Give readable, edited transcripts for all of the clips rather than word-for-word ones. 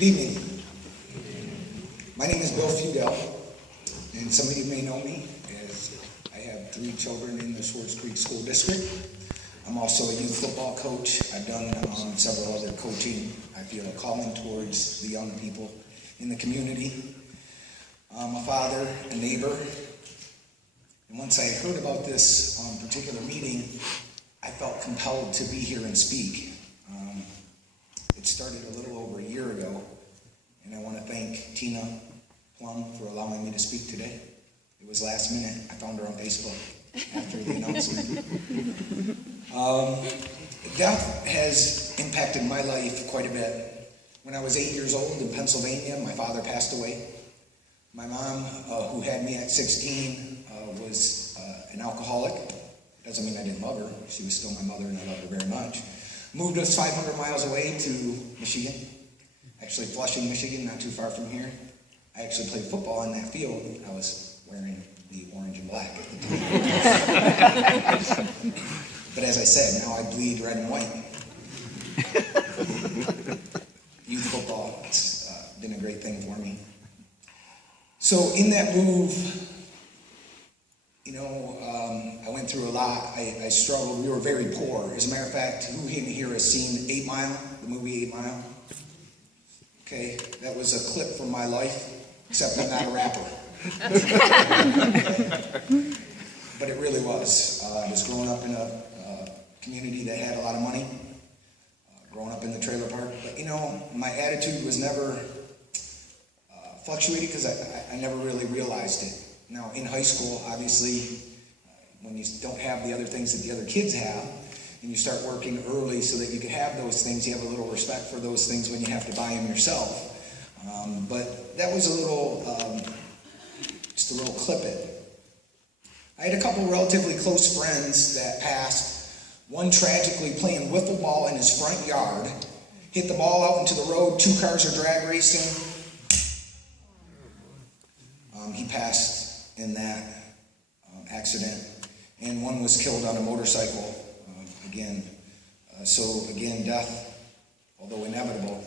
Good evening. My name is Bill Feudel, and some of you may know me as I have 3 children in the Swartz Creek School District. I'm also a youth football coach. I've done several other coaching. I feel a calling towards the young people in the community. I'm a father, a neighbor, and once I heard about this particular meeting, I felt compelled to be here and speak. It started a little over a year ago, and I want to thank Tina Plum for allowing me to speak today. It was last minute. I found her on Facebook after the announcement. Death has impacted my life quite a bit. When I was 8 years old in Pennsylvania, my father passed away. My mom, who had me at 16, was an alcoholic. Doesn't mean I didn't love her. She was still my mother, and I love her very much. Moved us 500 miles away to Michigan. Actually, Flushing, Michigan, not too far from here. I actually played football in that field. I was wearing the orange and black at the time. But as I said, now I bleed red and white. Youth football, it's been a great thing for me. So in that move, I went through a lot. I struggled. We were very poor. As a matter of fact, who in here has seen 8 Mile, the movie 8 Mile? Okay, that was a clip from my life, except I'm not a rapper. But it really was. I was growing up in a community that had a lot of money, growing up in the trailer park. But my attitude was never fluctuated because I never really realized it. Now, in high school, obviously, when you don't have the other things that the other kids have, and you start working early so that you can have those things, you have a little respect for those things when you have to buy them yourself. But that was just a little clip it. I had a couple relatively close friends that passed. One tragically playing wiffle ball in his front yard, hit the ball out into the road, 2 cars are drag racing. He passed in that accident, and one was killed on a motorcycle again. So again, death, although inevitable,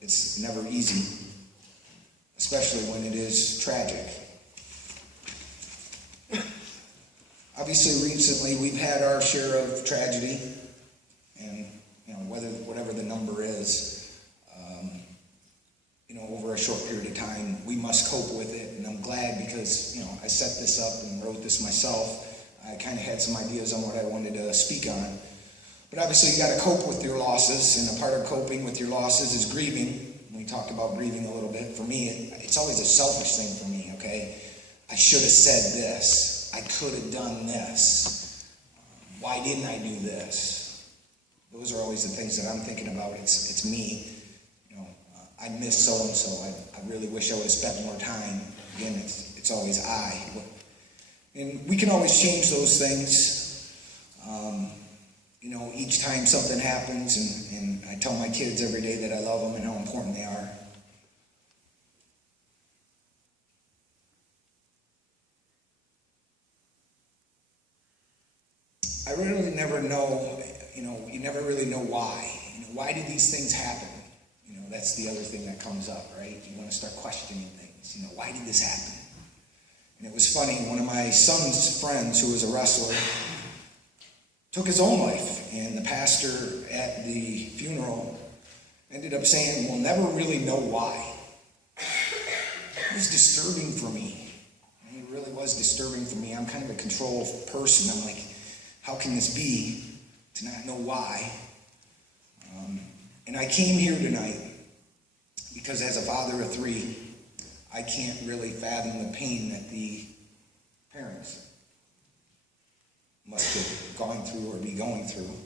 it's never easy, especially when it is tragic. Obviously, recently we've had our share of tragedy, and whatever the number is, over a short period of time, we must cope with it. And I'm glad because I set this up and wrote this myself. I kind of had some ideas on what I wanted to speak on. But obviously, you got to cope with your losses, and a part of coping with your losses is grieving. We talked about grieving a little bit. For me, it's always a selfish thing for me. Okay, I should have said this. I could have done this. Why didn't I do this? Those are always the things that I'm thinking about. It's me. I miss so-and-so. I really wish I would have spent more time. Again, it's always I. And we can always change those things. Each time something happens, and I tell my kids every day that I love them and how important they are. I really never know, you never really know why. Why did these things happen? That's the other thing that comes up, right? You want to start questioning things. Why did this happen? And it was funny, one of my son's friends, who was a wrestler, took his own life. And the pastor at the funeral ended up saying, we'll never really know why. It was disturbing for me. It really was disturbing for me. I'm kind of a control person. I'm like, how can this be to not know why? And I came here tonight because as a father of 3, I can't really fathom the pain that the parents must have gone through or be going through.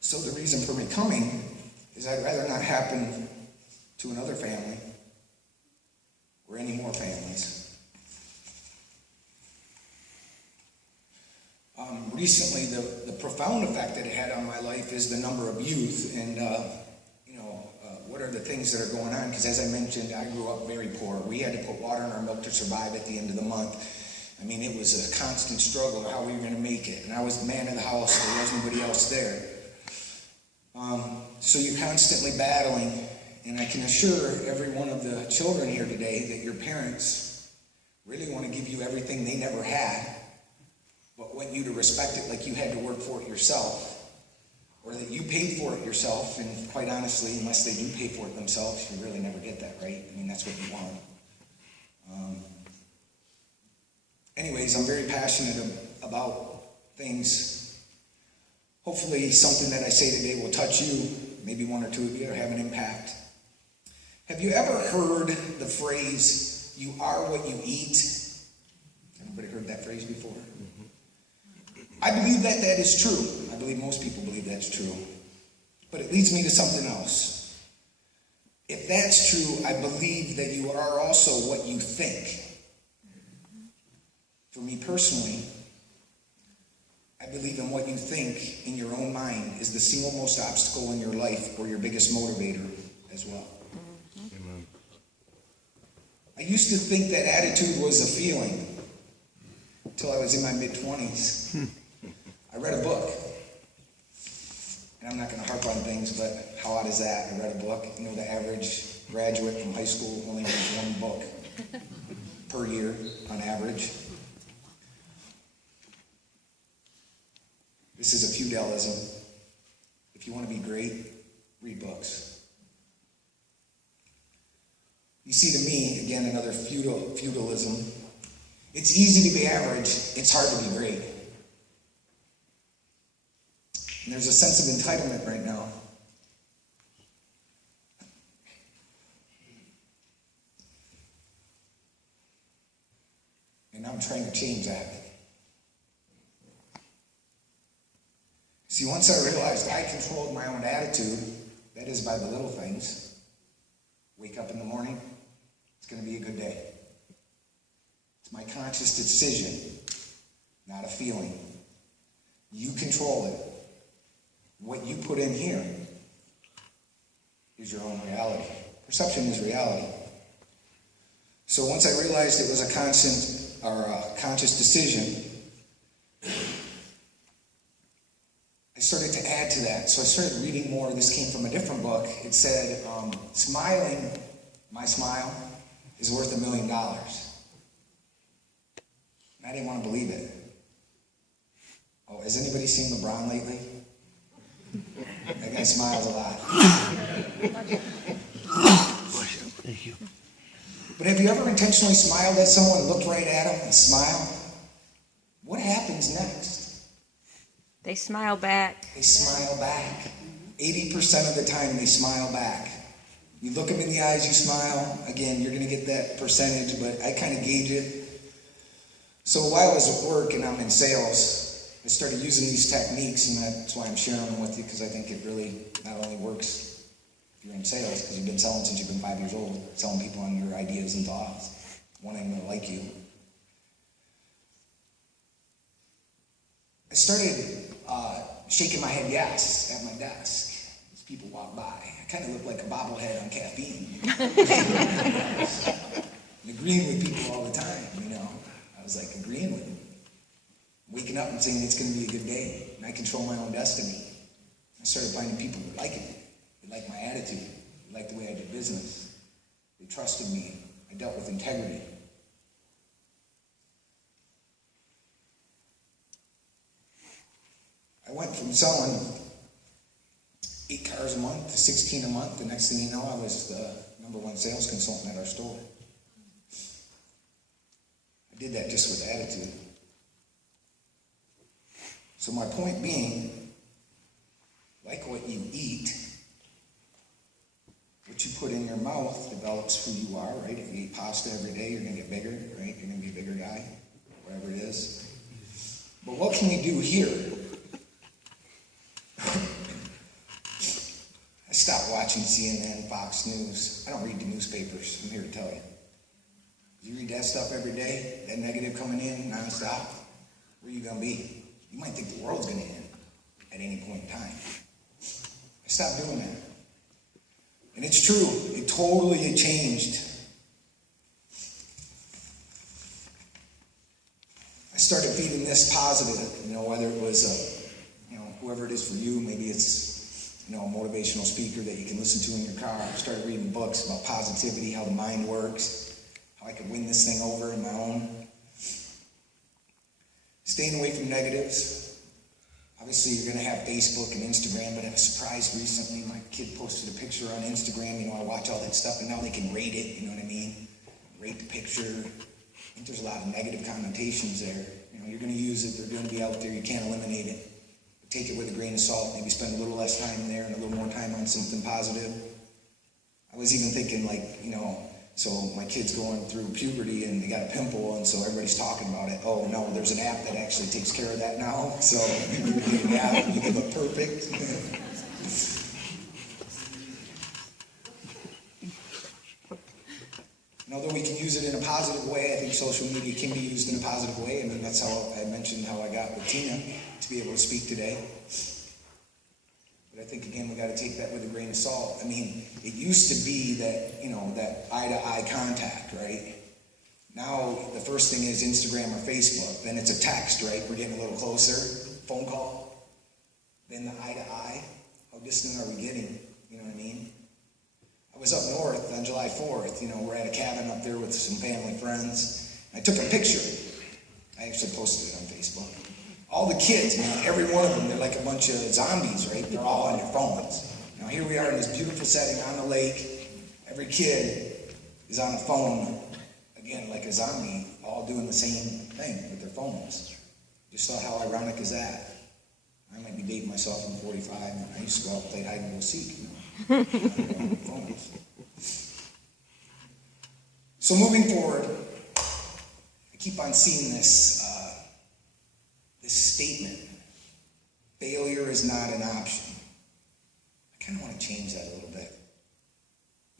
So the reason for me coming is I'd rather not happen to another family or any more families. Recently, the profound effect that it had on my life is the number of youth and, what are the things that are going on. Because as I mentioned, I grew up very poor. We had to put water in our milk to survive at the end of the month. I mean, it was a constant struggle of how we were going to make it. And I was the man of the house, there wasn't anybody else there. So you're constantly battling. And I can assure every one of the children here today that your parents really want to give you everything they never had, but want you to respect it like you had to work for it yourself, or that you paid for it yourself. And quite honestly, unless they do pay for it themselves, you really never get that, right? I mean, that's what you want. Anyways, I'm very passionate about things. Hopefully something that I say today will touch you, maybe one or two of you, or have an impact. Have you ever heard the phrase, you are what you eat? Anybody heard that phrase before? I believe that that is true. I believe most people believe that's true. But it leads me to something else. If that's true, I believe that you are also what you think. For me personally, I believe in what you think in your own mind is the single most obstacle in your life or your biggest motivator as well. Amen. I used to think that attitude was a feeling until I was in my mid-20s. I read a book. And I'm not going to harp on things, but how odd is that? I read a book. You know, the average graduate from high school only reads one book per year on average. This is a feudalism. If you want to be great, read books. You see, to me, again, another feudalism. It's easy to be average. It's hard to be great. And there's a sense of entitlement right now. And I'm trying to change that. See, once I realized I controlled my own attitude, that is by the little things. Wake up in the morning, it's going to be a good day. It's my conscious decision, not a feeling. You control it. What you put in here is your own reality. Perception is reality. So once I realized it was a conscious decision, I started to add to that. So I started reading more. This came from a different book. It said, smiling, my smile, is worth $1 million. And I didn't want to believe it. Oh, has anybody seen LeBron lately? That guy smiles a lot. Thank you. But have you ever intentionally smiled at someone, looked right at them, and smiled? What happens next? They smile back. They smile back. 80% of the time they smile back. You look them in the eyes, you smile. Again, you're going to get that percentage, but I kind of gauge it. So while I was at work and I'm in sales, I started using these techniques, and that's why I'm sharing them with you, because I think it really not only works if you're in sales, because you've been selling since you've been 5 years old, selling people on your ideas and thoughts, wanting them to like you. I started shaking my head yes at my desk as people walk by. I kind of look like a bobblehead on caffeine. And agreeing with people all the time, you know. I was like agreeing with them. Waking up and saying it's going to be a good day. And I control my own destiny. I started finding people that like it. They liked my attitude. They liked the way I did business. They trusted me. I dealt with integrity. I went from selling 8 cars a month to 16 a month. The next thing you know, I was the #1 sales consultant at our store. I did that just with attitude. So my point being, like what you eat, what you put in your mouth develops who you are, right? If you eat pasta every day, you're going to get bigger, right? You're going to be a bigger guy, whatever it is. But what can we do here? I stopped watching CNN, Fox News. I don't read the newspapers. I'm here to tell you. You read that stuff every day, that negative coming in nonstop, where are you going to be? You might think the world's going to end at any point in time. I stopped doing that. And it's true. It totally changed. started feeding this positive, whether it was, whoever it is for you, maybe it's, a motivational speaker that you can listen to in your car. I started reading books about positivity, how the mind works, how I could win this thing over in my own. Staying away from negatives. Obviously, you're going to have Facebook and Instagram, but I was surprised recently. My kid posted a picture on Instagram. I watch all that stuff, and now they can rate it, you know what I mean? Rate the picture. I think there's a lot of negative connotations there. You're going to use it. They're going to be out there. You can't eliminate it. But take it with a grain of salt. Maybe spend a little less time there and a little more time on something positive. I was even thinking, so my kid's going through puberty and they got a pimple, and so everybody's talking about it. Oh no, there's an app that actually takes care of that now. So you can get an app and you can look perfect. And although we can use it in a positive way, I think social media can be used in a positive way. That's how I mentioned how I got with Tina to be able to speak today. But I think, again, we got to take that with a grain of salt. It used to be that, that eye-to-eye contact, right? Now, the first thing is Instagram or Facebook. Then it's a text, right? We're getting a little closer. Phone call. Then the eye-to-eye. How distant are we getting? You know what I mean? I was up north on July 4th. We're at a cabin up there with some family friends. I took a picture. I actually posted it on Facebook. All the kids, every one of them, they're like a bunch of zombies, right? They're all on their phones. Now here we are in this beautiful setting on the lake. Every kid is on a phone, again, like a zombie, all doing the same thing with their phones. Just thought, how ironic is that? I might be dating myself. I'm 45, and I used to go out and play hide and go seek, phones. So moving forward, I keep on seeing this statement, failure is not an option. I kind of want to change that a little bit.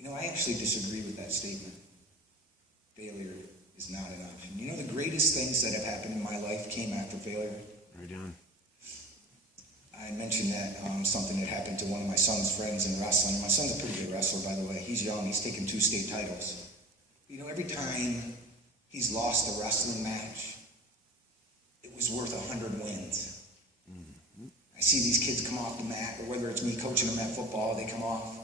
I actually disagree with that statement. Failure is not an option. The greatest things that have happened in my life came after failure. Right on. I mentioned that something that happened to one of my son's friends in wrestling. My son's a pretty good wrestler, by the way. He's young. He's taken 2 state titles. Every time he's lost a wrestling match, it was worth 100 wins. Mm-hmm. I see these kids come off the mat, or whether it's me coaching them at football, they come off.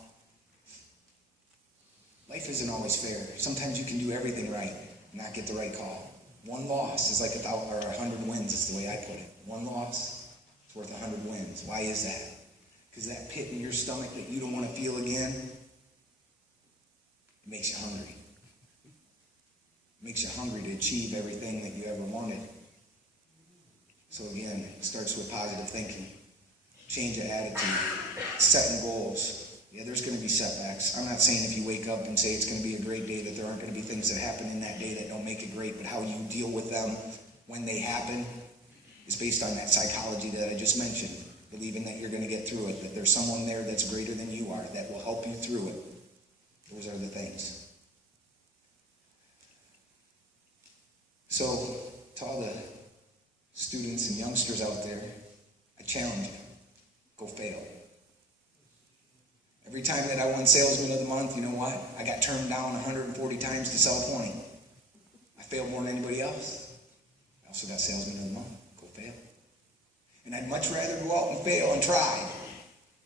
Life isn't always fair. Sometimes you can do everything right and not get the right call. One loss is like 100 wins is the way I put it. One loss is worth 100 wins. Why is that? Because that pit in your stomach that you don't want to feel again, it makes you hungry. It makes you hungry to achieve everything that you ever wanted. So again, it starts with positive thinking. Change of attitude. Setting goals. Yeah, there's going to be setbacks. I'm not saying if you wake up and say it's going to be a great day that there aren't going to be things that happen in that day that don't make it great, but how you deal with them when they happen is based on that psychology that I just mentioned. Believing that you're going to get through it, that there's someone there that's greater than you are that will help you through it. Those are the things. So, to all the students and youngsters out there, I challenge you. Go fail. Every time that I won Salesman of the Month, you know what? I got turned down 140 times to sell a point. I failed more than anybody else. I also got Salesman of the Month. Go fail. And I'd much rather go out and fail and try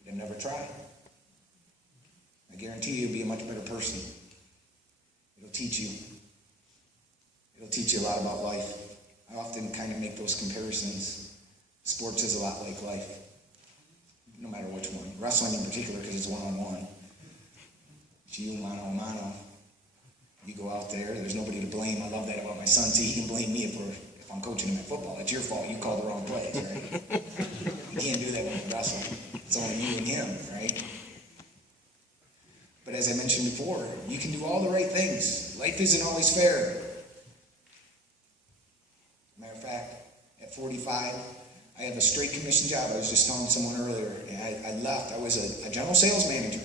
than never try. I guarantee you'll be a much better person. It'll teach you. It'll teach you a lot about life. I often kind of make those comparisons. Sports is a lot like life. No matter which one. Wrestling in particular, because it's one-on-one. It's you, mano a mano. You go out there, there's nobody to blame. I love that about my son. See, he can blame me if I'm coaching him at football. It's your fault. You called the wrong plays, right? You can't do that when you wrestle. It's only you and him, right? But as I mentioned before, you can do all the right things. Life isn't always fair. Matter of fact, at 45, I have a straight commission job. I was just telling someone earlier. I left. I was a general sales manager.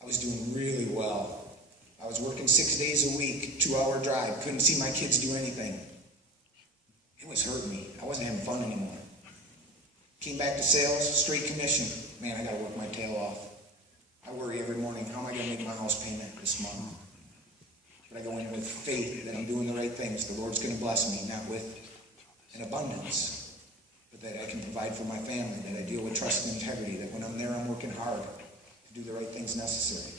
I was doing really well. I was working 6 days a week, 2-hour drive. Couldn't see my kids do anything. It was hurting me. I wasn't having fun anymore. Came back to sales, straight commission. Man, I got to work my tail off. I worry every morning, how am I going to make my house payment this month? But I go in with faith that I'm doing the right things. The Lord's going to bless me, not with and abundance, but that I can provide for my family, that I deal with trust and integrity, that when I'm there, I'm working hard to do the right things necessary.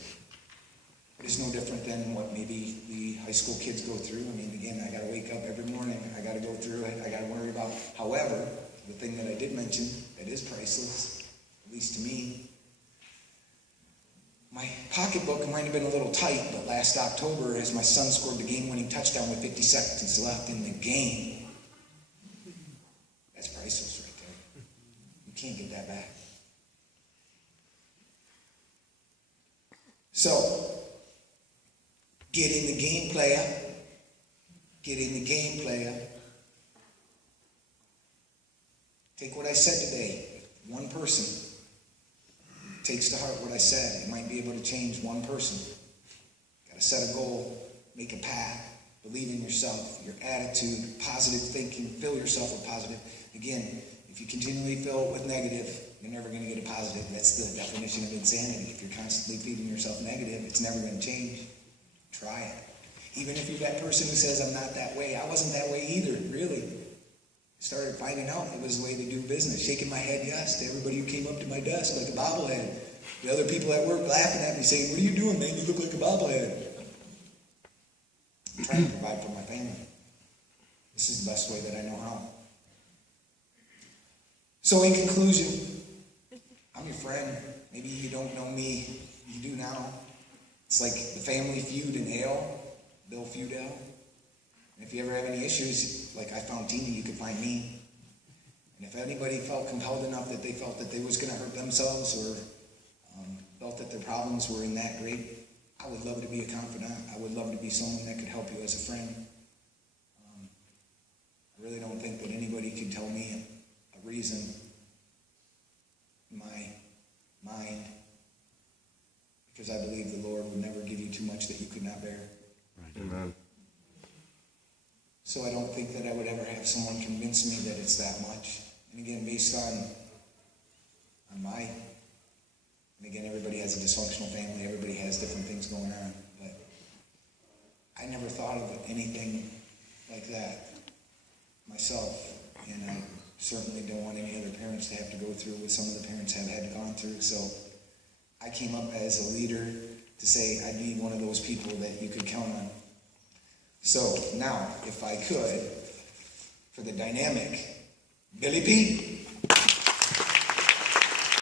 But it's no different than what maybe the high school kids go through. I mean, again, I got to wake up every morning. I got to go through it. I got to worry about. However, the thing that I did mention that is priceless, at least to me, my pocketbook might have been a little tight, but last October, as my son scored the game-winning touchdown with 50 seconds left in the game, that's priceless right there. You can't get that back. So, get in the game, player. Get in the game, player. Take what I said today. One person takes to heart what I said. It might be able to change one person. Got to set a goal, make a path, believe in yourself, your attitude, positive thinking, fill yourself with positive. Again, if you continually fill it with negative, you're never going to get a positive. That's the definition of insanity. If you're constantly feeding yourself negative, it's never going to change. Try it. Even if you're that person who says, I'm not that way. I wasn't that way either, really. Started finding out it was the way they do business. Shaking my head yes to everybody who came up to my desk like a bobblehead. The other people at work laughing at me saying, what are you doing, man? You look like a bobblehead. I'm trying to provide for my family. This is the best way that I know how. So in conclusion, I'm your friend. Maybe you don't know me. You do now. It's like the Family Feud in Ale, Bill Feudale. And if you ever have any issues, like I found Tina, you could find me. And if anybody felt compelled enough that they felt that they was going to hurt themselves or felt that their problems were in that great, I would love to be a confidant. I would love to be someone that could help you as a friend. I really don't think that anybody could tell me a reason in my mind, because I believe the Lord would never give you too much that you could not bear. Right. Amen. So I don't think that I would ever have someone convince me that it's that much. And again, based on my, and again, everybody has a dysfunctional family, everybody has different things going on, but I never thought of anything like that myself, and I certainly don't want any other parents to have to go through what some of the parents have had gone through. So I came up as a leader to say I'd be one of those people that you could count on. So now, if I could, for the dynamic Billy P.